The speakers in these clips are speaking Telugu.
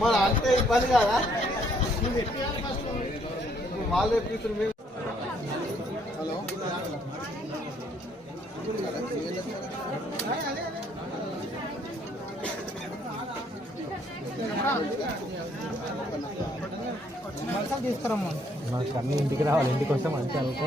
మన అంటే ఇబ్బంది కాదా? వాళ్ళు మేము హలో? అన్ని ఇంటికి రావాలి ఇంటికి వస్తే మంచి అనుకో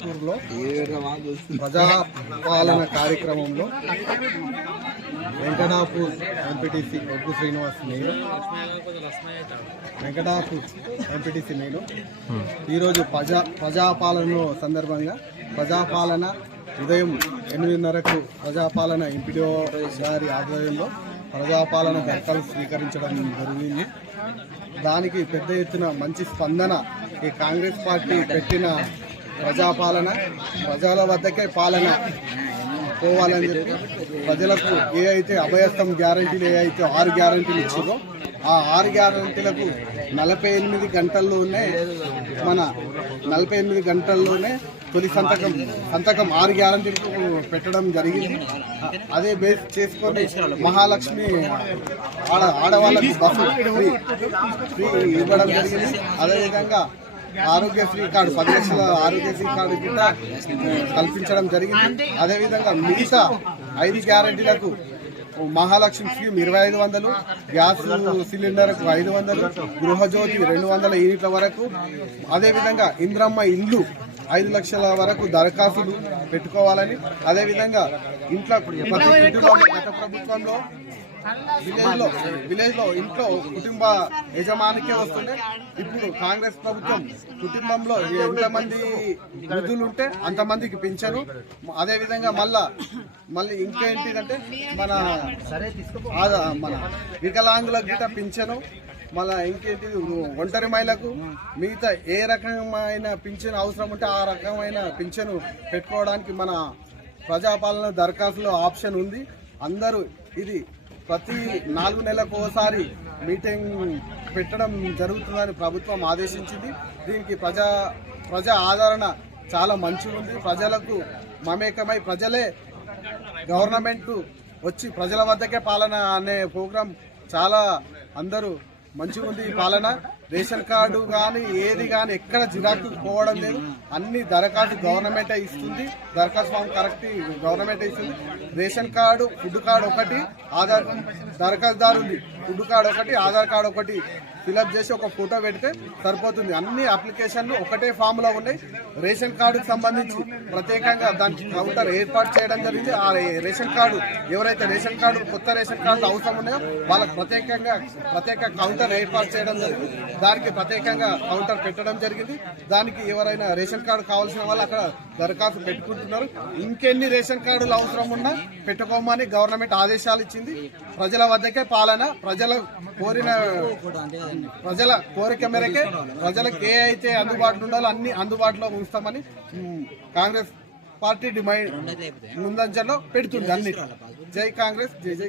నీకు ఉన్నది ప్రజాపాలన కార్యక్రమంలో వెంకటాపూర్ ఎంపీటీసీ ఒగ్గు శ్రీనివాస్ నేను. వెంకటాపూర్ ఎంపీటీసీ నేను. ఈరోజు ప్రజా ప్రజాపాలన సందర్భంగా ప్రజాపాలన ఉదయం ఎనిమిదిన్నరకు ప్రజాపాలన ఎంపీడీఓ గారి ఆధ్వర్యంలో ప్రజాపాలన దర్శనం స్వీకరించడం జరిగింది. దానికి పెద్ద ఎత్తున మంచి స్పందన ఈ కాంగ్రెస్ పార్టీ పెట్టిన ప్రజాపాలన ప్రజల వద్దకే పాలన పోవాలని చెప్పి ప్రజలకు ఏ అయితే అభయస్థం గ్యారంటీలు ఏ అయితే ఆరు గ్యారంటీలు ఇచ్చిందో ఆ ఆరు గ్యారంటీలకు నలభై ఎనిమిది గంటల్లోనే మన నలభై ఎనిమిది గంటల్లోనే తొలి సంతకం సంతకం ఆరు గ్యారంటీలకు పెట్టడం జరిగింది. అదే బేస్ చేసుకొని మహాలక్ష్మి ఆడ ఆడవాళ్ళకి బస్సు ఫ్రీ ఇవ్వడం జరిగింది. అదేవిధంగా ఆరోగ్యశ్రీ కార్డు పది లక్షల ఆరోగ్యశ్రీ కార్డు కింద కల్పించడం జరిగింది. అదేవిధంగా మిగతా ఐదు గ్యారంటీలకు మహాలక్ష్మి స్కీమ్ ఇరవై ఐదు వందలు గ్యాస్ సిలిండర్కు ఐదు వందలు గృహజ్యోతి రెండు వందల యూనిట్ల వరకు. అదేవిధంగా ఇంద్రమ్మ ఇల్లు ఐదు లక్షల వరకు దరఖాస్తులు పెట్టుకోవాలని అదేవిధంగా ఇంట్లో ప్రతి ఇంటిలో గత ప్రభుత్వంలో విలేజ్లో విలేజ్లో ఇంట్లో కుటుంబ యజమానికే వస్తుండే. ఇప్పుడు కాంగ్రెస్ ప్రభుత్వం కుటుంబంలో ఎంతమంది వృద్ధులు ఉంటే అంతమందికి పెంచరు అదేవిధంగా మళ్ళా మళ్ళీ ఇంకేంటిదంటే మన మన వికలాంగులకు గిట పింఛను. మళ్ళీ ఇంకేంటి ఒంటరి మహిళకు మిగతా ఏ రకమైన పింఛను అవసరం ఉంటే ఆ రకమైన పింఛను పెట్టుకోవడానికి మన ప్రజాపాలన దరఖాస్తులో ఆప్షన్ ఉంది. అందరూ ఇది ప్రతి నాలుగు నెలలకు ఒకసారి మీటింగ్ పెట్టడం జరుగుతుందని ప్రభుత్వం ఆదేశించింది. దీనికి ప్రజా ప్రజా ఆదరణ చాలా మంచిగా ఉంది. ప్రజలకు మమేకమై ప్రజలే గవర్నమెంట్ వచ్చి ప్రజల వద్దకే పాలన అనే ప్రోగ్రాం చాలా అందరూ మంచిగా ఉంది ఈ పాలన. రేషన్ కార్డు కానీ ఏది కానీ ఎక్కడ జిరాకు పోవడం లేదు. అన్ని దరఖాస్తు గవర్నమెంట్ ఇస్తుంది. దరఖాస్తు ఫామ్ కరెక్ట్ గవర్నమెంట్ ఇస్తుంది. రేషన్ కార్డు ఫుడ్ కార్డు ఒకటి ఆధార్ దరఖాస్తుదారు ఉంది ఫుడ్ కార్డు ఒకటి ఆధార్ కార్డు ఒకటి ఫిలప్ చేసి ఒక ఫోటో పెడితే సరిపోతుంది. అన్ని అప్లికేషన్లు ఒకటే ఫామ్లో ఉన్నాయి. రేషన్ కార్డుకు సంబంధించి ప్రత్యేకంగా దానికి కౌంటర్ ఏర్పాటు చేయడం జరిగింది. ఆ రేషన్ కార్డు ఎవరైతే రేషన్ కార్డు కొత్త రేషన్ కార్డు అవసరం ఉన్నాయో వాళ్ళకు ప్రత్యేకంగా ప్రత్యేక కౌంటర్ ఏర్పాటు చేయడం జరిగింది. దానికి ప్రత్యేకంగా కౌంటర్ పెట్టడం జరిగింది. దానికి ఎవరైనా రేషన్ కార్డు కావాల్సిన వాళ్ళు అక్కడ దరఖాస్తు పెట్టుకుంటున్నారు. ఇంకెన్ని రేషన్ కార్డులు అవసరం ఉన్నా పెట్టుకోమని గవర్నమెంట్ ఆదేశాలు ఇచ్చింది. ప్రజల వద్దకే పాలన ప్రజల కోరిన ప్రజల కోరిక మేరకే ప్రజలకు ఏ అయితే అందుబాటులో ఉండాలో అన్ని అందుబాటులో ఉంచుతామని కాంగ్రెస్ పార్టీ డిమాండ్ ముందంజలో పెడుతుంది అన్ని. జై కాంగ్రెస్ జై జై.